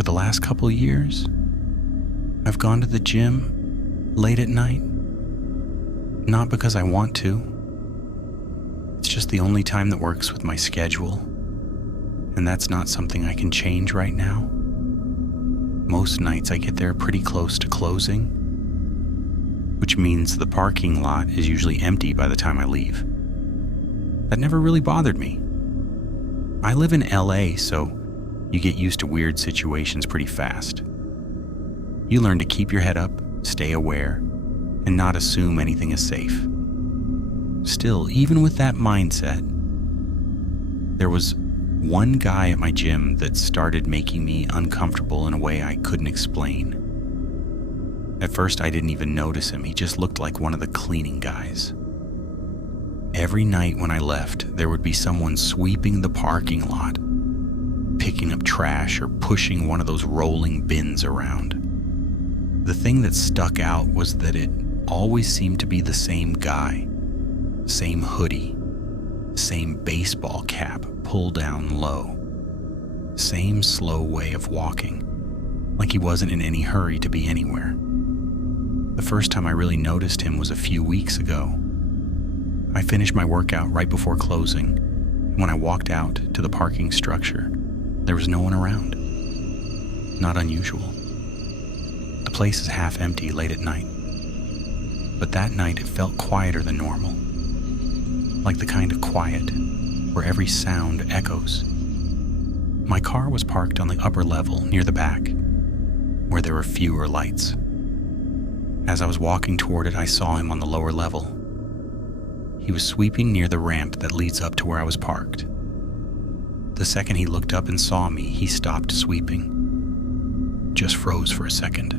For the last couple years, I've gone to the gym late at night. Not because I want to. It's just the only time that works with my schedule, and that's not something I can change right now. Most nights I get there pretty close to closing, which means the parking lot is usually empty by the time I leave. That never really bothered me. I live in LA, so you get used to weird situations pretty fast. You learn to keep your head up, stay aware, and not assume anything is safe. Still, even with that mindset, there was one guy at my gym that started making me uncomfortable in a way I couldn't explain. At first, I didn't even notice him. He just looked like one of the cleaning guys. Every night when I left, there would be someone sweeping the parking lot, picking up trash or pushing one of those rolling bins around. The thing that stuck out was that it always seemed to be the same guy, same hoodie, same baseball cap pulled down low, same slow way of walking, like he wasn't in any hurry to be anywhere. The first time I really noticed him was a few weeks ago. I finished my workout right before closing, and when I walked out to the parking structure, there was no one around. Not unusual. The place is half empty late at night, but that night it felt quieter than normal, like the kind of quiet where every sound echoes. My car was parked on the upper level near the back, where there were fewer lights. As I was walking toward it, I saw him on the lower level. He was sweeping near the ramp that leads up to where I was parked. The second he looked up and saw me, he stopped sweeping. Just froze for a second.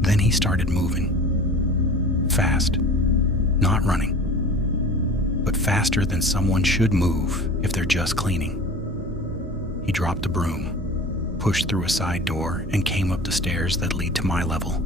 Then he started moving. Fast. Not running. But faster than someone should move if they're just cleaning. He dropped the broom, pushed through a side door, and came up the stairs that lead to my level.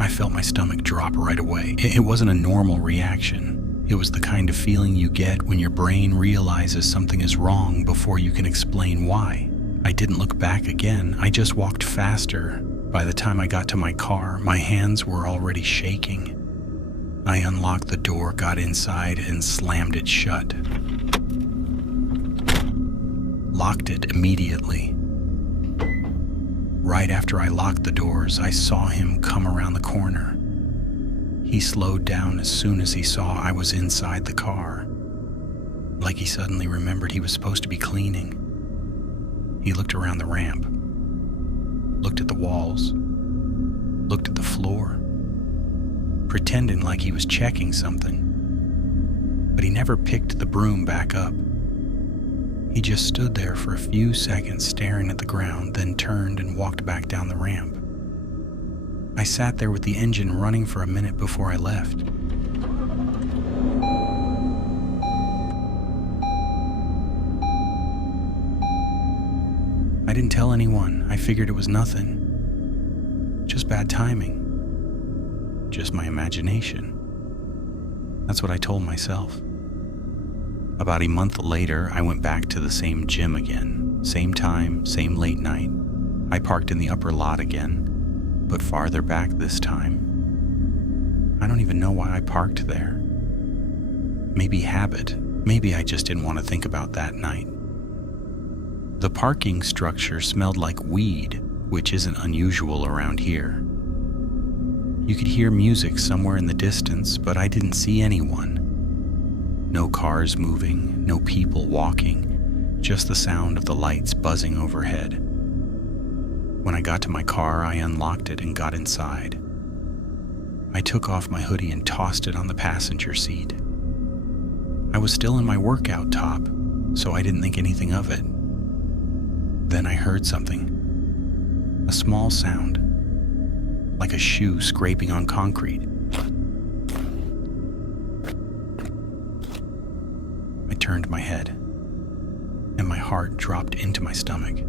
I felt my stomach drop right away. It wasn't a normal reaction. It was the kind of feeling you get when your brain realizes something is wrong before you can explain why. I didn't look back again. I just walked faster. By the time I got to my car, my hands were already shaking. I unlocked the door, got inside, and slammed it shut. Locked it immediately. Right after I locked the doors, I saw him come around the corner. He slowed down as soon as he saw I was inside the car, like he suddenly remembered he was supposed to be cleaning. He looked around the ramp, looked at the walls, looked at the floor, pretending like he was checking something, but he never picked the broom back up. He just stood there for a few seconds staring at the ground, then turned and walked back down the ramp. I sat there with the engine running for a minute before I left. I didn't tell anyone. I figured it was nothing. Just bad timing. Just my imagination. That's what I told myself. About a month later, I went back to the same gym again. Same time, same late night. I parked in the upper lot again, but farther back this time. I don't even know why I parked there. Maybe habit. Maybe I just didn't want to think about that night. The parking structure smelled like weed, which isn't unusual around here. You could hear music somewhere in the distance, but I didn't see anyone. No cars moving, no people walking, just the sound of the lights buzzing overhead. When I got to my car, I unlocked it and got inside. I took off my hoodie and tossed it on the passenger seat. I was still in my workout top, so I didn't think anything of it. Then I heard something. A small sound, like a shoe scraping on concrete. I turned my head, and my heart dropped into my stomach.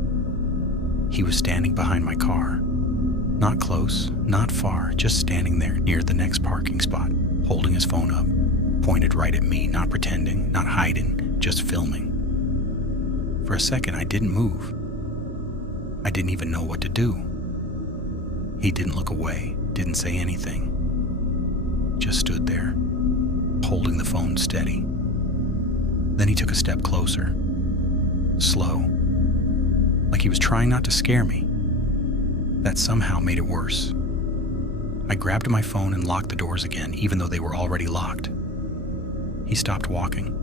He was standing behind my car. Not close, not far, just standing there near the next parking spot, holding his phone up, pointed right at me, not pretending, not hiding, just filming. For a second, I didn't move. I didn't even know what to do. He didn't look away, didn't say anything. Just stood there, holding the phone steady. Then he took a step closer, slow, like he was trying not to scare me. That somehow made it worse. I grabbed my phone and locked the doors again, even though they were already locked. He stopped walking,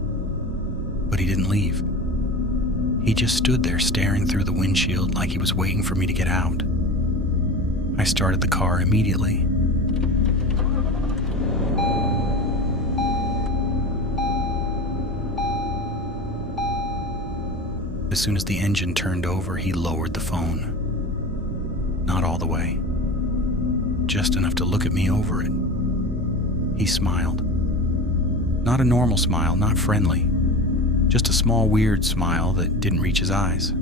but he didn't leave. He just stood there staring through the windshield like he was waiting for me to get out. I started the car immediately. As soon as the engine turned over, he lowered the phone. Not all the way. Just enough to look at me over it. He smiled. Not a normal smile, not friendly. Just a small, weird smile that didn't reach his eyes.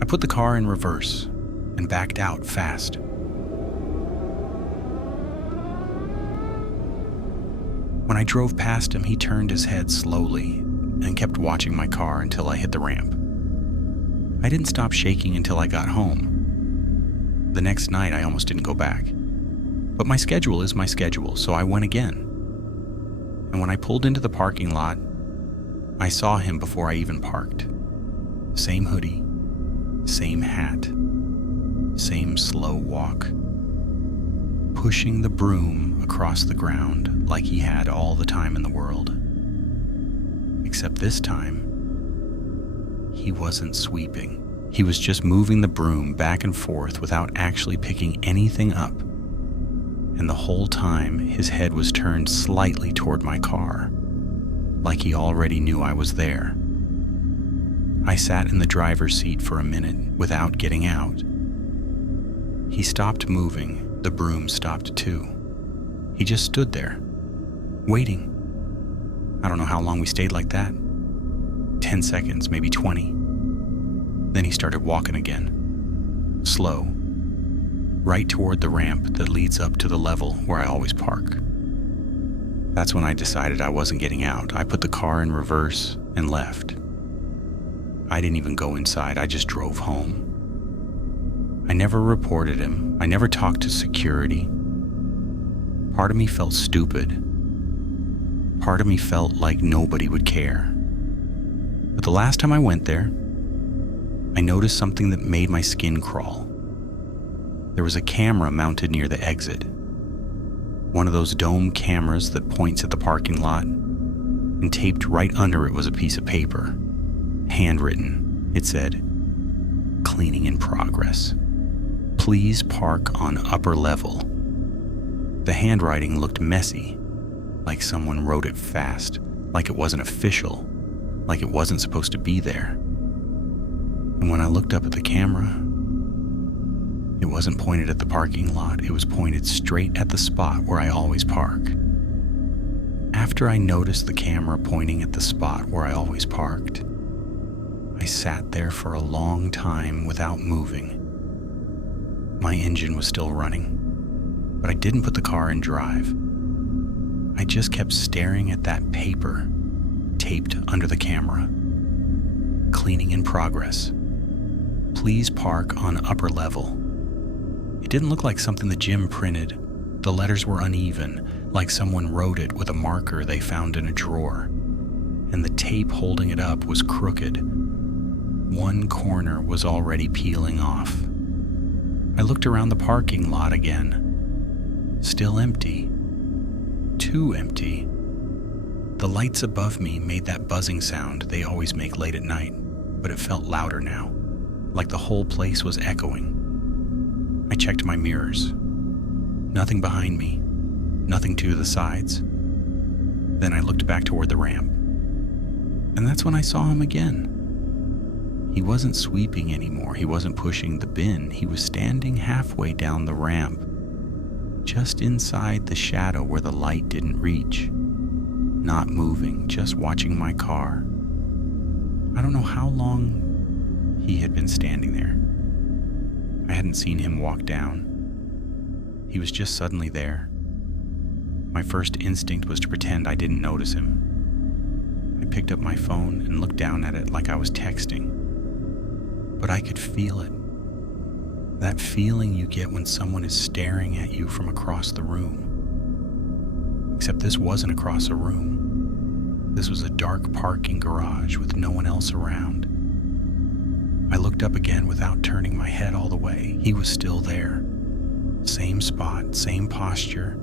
I put the car in reverse and backed out fast. When I drove past him, he turned his head slowly and kept watching my car until I hit the ramp. I didn't stop shaking until I got home. The next night, I almost didn't go back. But my schedule is my schedule, so I went again. And when I pulled into the parking lot, I saw him before I even parked. Same hoodie, same hat, same slow walk, pushing the broom across the ground like he had all the time in the world. Except this time, he wasn't sweeping. He was just moving the broom back and forth without actually picking anything up. And the whole time, his head was turned slightly toward my car, like he already knew I was there. I sat in the driver's seat for a minute without getting out. He stopped moving. The broom stopped too. He just stood there, waiting. I don't know how long we stayed like that. 10 seconds, maybe 20. Then he started walking again, slow, right toward the ramp that leads up to the level where I always park. That's when I decided I wasn't getting out. I put the car in reverse and left. I didn't even go inside, I just drove home. I never reported him. I never talked to security. Part of me felt stupid. Part of me felt like nobody would care. But the last time I went there, I noticed something that made my skin crawl. There was a camera mounted near the exit. One of those dome cameras that points at the parking lot, and taped right under it was a piece of paper. Handwritten, it said, "Cleaning in progress. Please park on upper level." The handwriting looked messy, like someone wrote it fast, like it wasn't official, like it wasn't supposed to be there. And when I looked up at the camera, it wasn't pointed at the parking lot, it was pointed straight at the spot where I always park. After I noticed the camera pointing at the spot where I always parked, I sat there for a long time without moving. My engine was still running, but I didn't put the car in drive. I just kept staring at that paper taped under the camera. Cleaning in progress. Please park on upper level. It didn't look like something the gym printed. The letters were uneven, like someone wrote it with a marker they found in a drawer. And the tape holding it up was crooked. One corner was already peeling off. I looked around the parking lot again. Still empty. Too empty. The lights above me made that buzzing sound they always make late at night, but it felt louder now, like the whole place was echoing. I checked my mirrors. Nothing behind me, nothing to the sides. Then I looked back toward the ramp. And that's when I saw him again. He wasn't sweeping anymore, he wasn't pushing the bin, he was standing halfway down the ramp, just inside the shadow where the light didn't reach. Not moving, just watching my car. I don't know how long he had been standing there. I hadn't seen him walk down. He was just suddenly there. My first instinct was to pretend I didn't notice him. I picked up my phone and looked down at it like I was texting. But I could feel it. That feeling you get when someone is staring at you from across the room. Except this wasn't across a room. This was a dark parking garage with no one else around. I looked up again without turning my head all the way. He was still there. Same spot, same posture,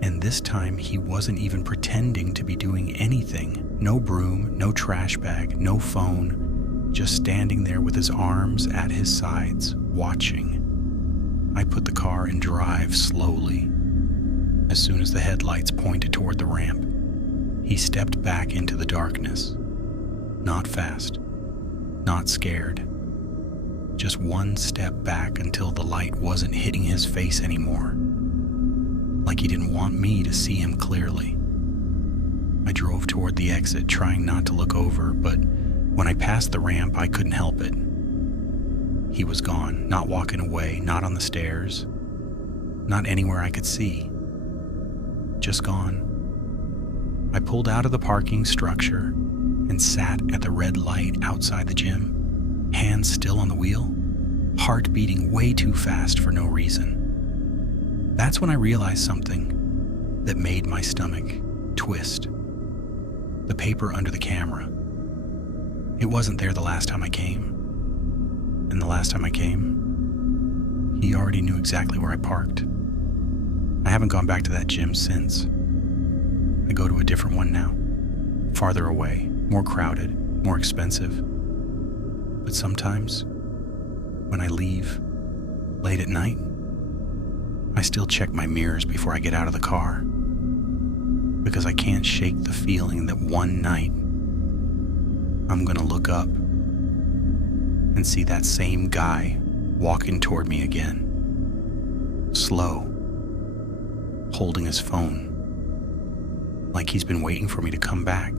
and this time he wasn't even pretending to be doing anything. No broom, no trash bag, no phone, just standing there with his arms at his sides, watching. I put the car in drive slowly. As soon as the headlights pointed toward the ramp, he stepped back into the darkness. Not fast, not scared. Just one step back until the light wasn't hitting his face anymore. Like he didn't want me to see him clearly. I drove toward the exit, trying not to look over, but when I passed the ramp, I couldn't help it. He was gone, not walking away, not on the stairs, not anywhere I could see. Just gone. I pulled out of the parking structure and sat at the red light outside the gym, hands still on the wheel, heart beating way too fast for no reason. That's when I realized something that made my stomach twist. The paper under the camera. It wasn't there the last time I came. And the last time I came, he already knew exactly where I parked. I haven't gone back to that gym since. I go to a different one now. Farther away, more crowded, more expensive. But sometimes, when I leave, late at night, I still check my mirrors before I get out of the car. Because I can't shake the feeling that one night, I'm gonna look up and see that same guy walking toward me again. Slow, holding his phone, like he's been waiting for me to come back.